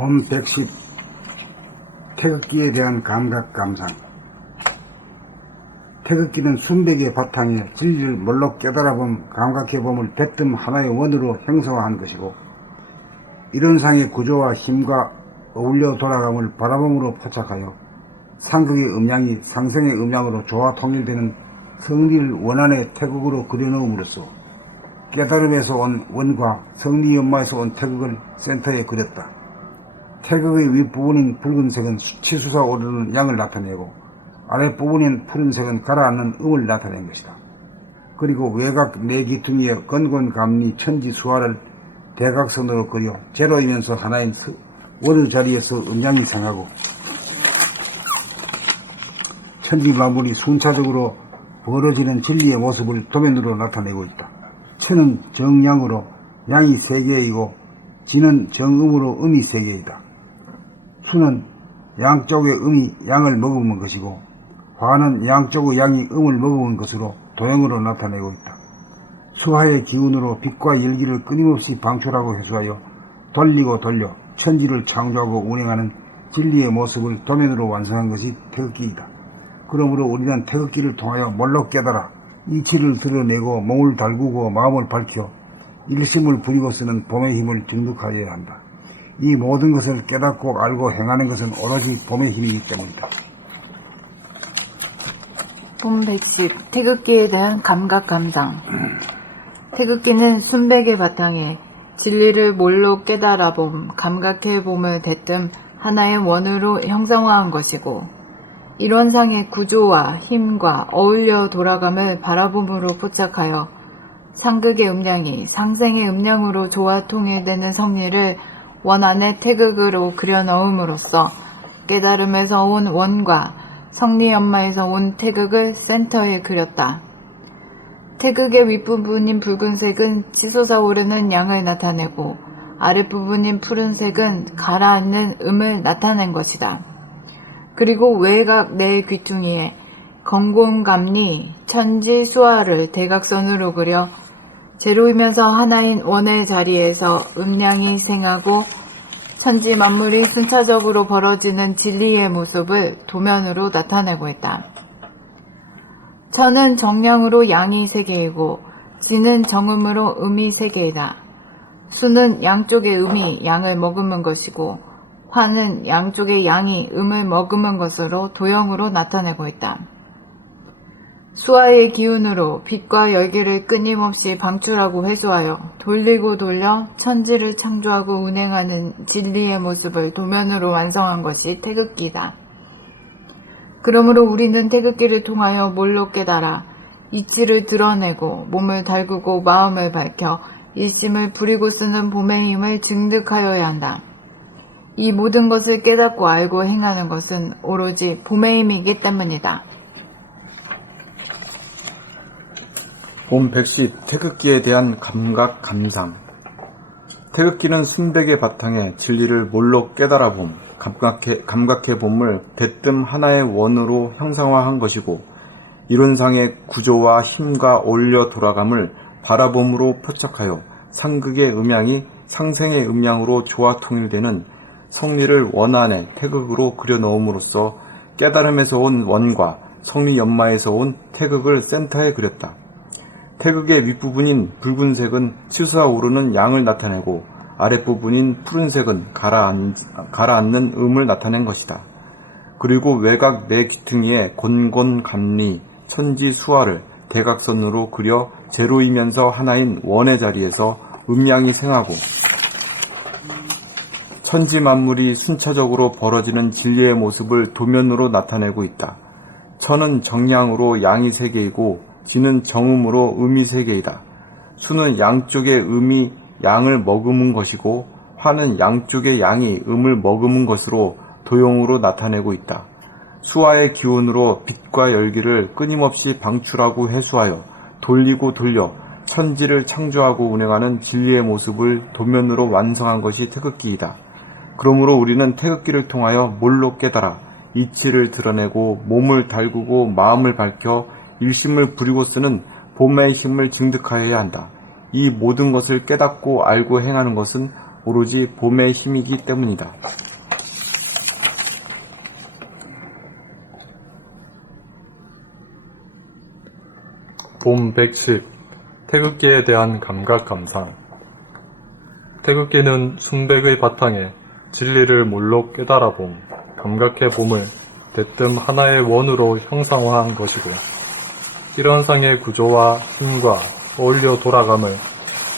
봄 110 태극기에 대한 감각 감상. 태극기는 순백의 바탕에 진리를 몰록 깨달아봄 감각해봄을 대뜸 하나의 원으로 형성화한 것이고, 이론상의 구조와 힘과 어울려 돌아감을 바라봄으로 포착하여 상극의 음양이 상생의 음양으로 조화 통일되는 성리를 원안의 태극으로 그려놓음으로써 깨달음에서 온 원과 성리 연마에서 온 태극을 센터에 그렸다. 태극의 윗부분인 붉은색은 치솟아 오르는 양을 나타내고, 아랫부분인 푸른색은 가라앉는 음을 나타낸 것이다. 그리고 외곽 네 기퉁이의 건곤감리 천지수화를 대각선으로 그려 제로이면서 하나인 원의 자리에서 음양이 생하고, 천지만물이 순차적으로 벌어지는 진리의 모습을 도면으로 나타내고 있다. 천은 정양으로 양이 세개이고, 지는 정음으로 음이 세개이다. 수는 양쪽의 음이 양을 머금은 것이고, 화는 양쪽의 양이 음을 머금은 것으로 도형으로 나타내고 있다. 수화의 기운으로 빛과 열기를 끊임없이 방출하고 회수하여 돌리고 돌려 천지를 창조하고 운행하는 진리의 모습을 도면으로 완성한 것이 태극기이다. 그러므로 우리는 태극기를 통하여 몰록 깨달아 이치를 드러내고 몸을 달구고 마음을 밝혀 일심을 부리고 쓰는 봄의 힘을 증득하여야 한다. 이 모든 것을 깨닫고 알고 행하는 것은 오로지 봄의 힘이기 때문이다. 봄 110 태극기에 대한 감각 감상. 태극기는 순백의 바탕에 진리를 몰록 깨달아봄, 감각해봄을 대뜸 하나의 원으로 형성화한 것이고, 이론상의 구조와 힘과 어울려 돌아감을 바라봄으로 포착하여 상극의 음량이 상생의 음량으로 조화 통일되는 성리를 원안의 태극으로 그려넣음으로써 깨달음에서 온 원과 성리연마에서 온 태극을 센터에 그렸다. 태극의 윗부분인 붉은색은 치솟아오르는 양을 나타내고, 아랫부분인 푸른색은 가라앉는 음을 나타낸 것이다. 그리고 외곽 네 귀퉁이에 건곤감리 천지수화를 대각선으로 그려 제로이면서 하나인 원의 자리에서 음량이 생하고 천지 만물이 순차적으로 벌어지는 진리의 모습을 도면으로 나타내고 있다. 천은 정량으로 양이 세개이고, 지는 정음으로 음이 세개이다. 수는 양쪽의 음이 양을 머금은 것이고, 화는 양쪽의 양이 음을 머금은 것으로 도형으로 나타내고 있다. 수화의 기운으로 빛과 열기를 끊임없이 방출하고 회수하여 돌리고 돌려 천지를 창조하고 운행하는 진리의 모습을 도면으로 완성한 것이 태극기다. 그러므로 우리는 태극기를 통하여 몰록 깨달아 이치를 드러내고 몸을 달구고 마음을 밝혀 일심을 부리고 쓰는 봄의 힘을 증득하여야 한다. 이 모든 것을 깨닫고 알고 행하는 것은 오로지 봄의 힘이기 때문이다. 봄 110 태극기에 대한 감각 감상. 태극기는 순백의 바탕에 진리를 몰록 깨달아봄, 감각해봄을 대뜸 하나의 원으로 형상화한 것이고, 이론상의 구조와 힘과 어울려 돌아감을 바라봄으로 포착하여 상극의 음양이 상생의 음양으로 조화 통일되는 성리를 원안의 태극으로 그려넣음으로써 깨달음에서 온 원과 성리 연마에서 온 태극을 센터에 그렸다. 태극의 윗부분인 붉은색은 치솟아오르는 양을 나타내고, 아랫부분인 푸른색은 가라앉는 음을 나타낸 것이다. 그리고 외곽 네 귀퉁이에 건곤감리 천지수화를 대각선으로 그려 제로이면서 하나인 원의 자리에서 음양이 생하고, 천지만물이 순차적으로 벌어지는 진리의 모습을 도면으로 나타내고 있다. 천은 정량으로 양이 세개이고, 지는 정음으로 음이 세개이다. 수는 양쪽의 음이 양을 머금은 것이고, 화는 양쪽의 양이 음을 머금은 것으로 도형으로 나타내고 있다. 수화의 기운으로 빛과 열기를 끊임없이 방출하고 회수하여 돌리고 돌려 천지를 창조하고 운행하는 진리의 모습을 도면으로 완성한 것이 태극기이다. 그러므로 우리는 태극기를 통하여 몰록 깨달아 이치를 드러내고 몸을 달구고 마음을 밝혀 일심을 부리고 쓰는 봄의 힘을 증득하여야 한다. 이 모든 것을 깨닫고 알고 행하는 것은 오로지 봄의 힘이기 때문이다. 봄 110. 태극기에 대한 감각 감상. 태극기는 순백의 바탕에 진리를 몰록 깨달아 봄, 감각해 봄을 대뜸 하나의 원으로 형상화한 것이고, 이런 상의 구조와 힘과 어울려 돌아감을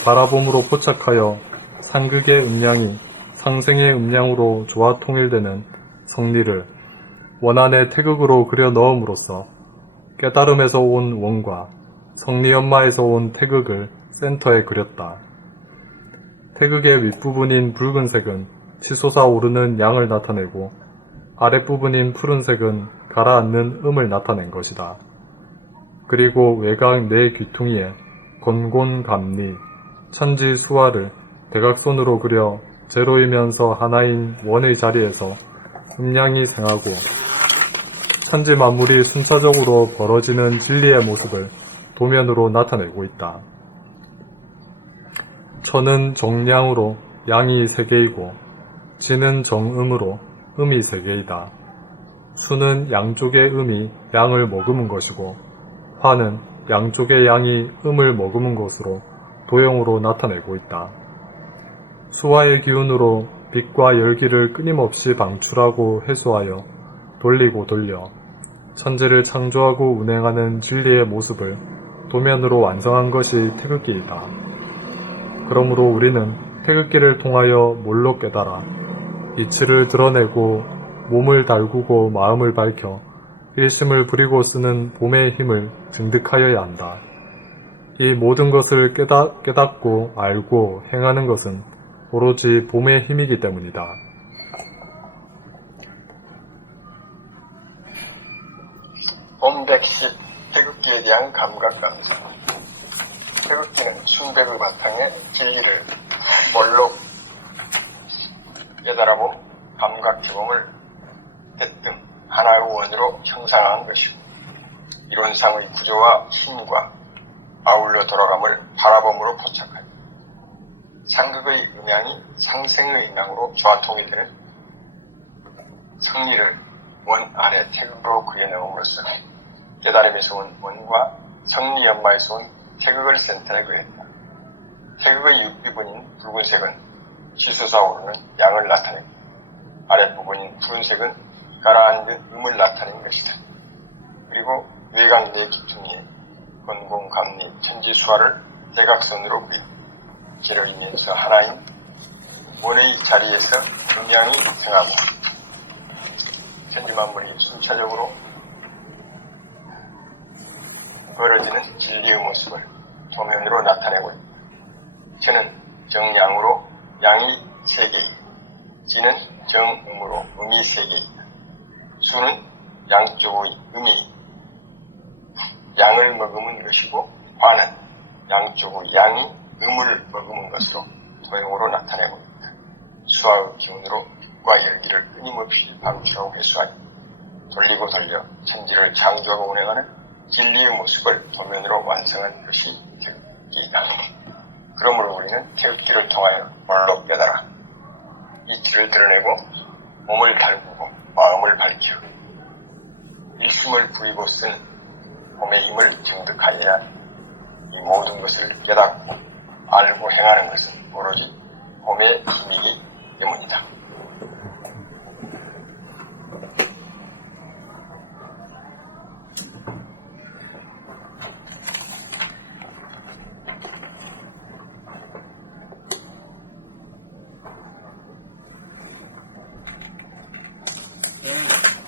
바라봄으로 포착하여 상극의 음량이 상생의 음량으로 조화 통일되는 성리를 원안의 태극으로 그려 넣음으로써 깨달음에서 온 원과 성리연마에서 온 태극을 센터에 그렸다. 태극의 윗부분인 붉은색은 치솟아 오르는 양을 나타내고 아랫부분인 푸른색은 가라앉는 음을 나타낸 것이다. 그리고 외곽 네 귀퉁이에 건곤감리, 천지수화를 대각선으로 그려 제로이면서 하나인 원의 자리에서 음량이 생하고 천지 만물이 순차적으로 벌어지는 진리의 모습을 도면으로 나타내고 있다. 천은 정량으로 양이 세개이고 지는 정음으로 음이 세개이다. 수는 양쪽의 음이 양을 머금은 것이고 화는 양쪽의 양이 음을 머금은 것으로 도형으로 나타내고 있다. 수화의 기운으로 빛과 열기를 끊임없이 방출하고 회수하여 돌리고 돌려 천지를 창조하고 운행하는 진리의 모습을 도면으로 완성한 것이 태극기이다. 그러므로 우리는 태극기를 통하여 몰록 깨달아 이치를 드러내고 몸을 달구고 마음을 밝혀 일심을 부리고 쓰는 봄의 힘을 증득하여야 한다. 이 모든 것을 깨닫고 알고 행하는 것은 오로지 봄의 힘이기 때문이다. 봄 110. 태극기에 대한 감각 감상. 태극기는 순백의 바탕에 진리를 몰록 깨달아보 감각해봄을 대뜸 하나의 원으로 형상한 것이고, 이론상의 구조와 힘과 아울러 돌아감을 바라봄으로 포착하여 상극의 음양이 상생의 음양으로 조화통일되는 성리를 원 안에 태극으로 그려넣음으로써 깨달음에서 온 원과 성리연마에서 온 태극을 센터에 그렸다. 태극의 윗부분인 붉은색은 치솟아 오르는 양을 나타내고 아랫부분인 푸른색은 가라앉은 음을 나타낸 것이다. 그리고 외곽 네 기퉁이에 건공감리 천지수화를 대각선으로 그려 길어지면서 하나인 원의 자리에서 음양이 생하고 천지만물이 순차적으로 벌어지는 진리의 모습을 도면으로 나타내고 있다. 천은 정양으로 양이 세개이고 지는 정음으로 음이 세개이다. 수는 양쪽의 음이 양을 머금은 것이고 화는 양쪽의 양이 음을 머금은 것으로 도형으로 나타내고 있다. 수화의 기운으로 빛과 열기를 끊임없이 방출하고 회수하여 돌리고 돌려 천지를 창조하고 운행하는 진리의 모습을 도면으로 완성한 것이 태극기이다. 그러므로 우리는 태극기를 통하여 몰록 깨달아 이치를 드러내고 몸을 달구고 마음을 밝혀 일심을 부리고 쓰는 봄의 힘을 증득하여야 이 모든 것을 깨닫고 알고 행하는 것은 오로지 봄의 힘이기 때문이다. 네.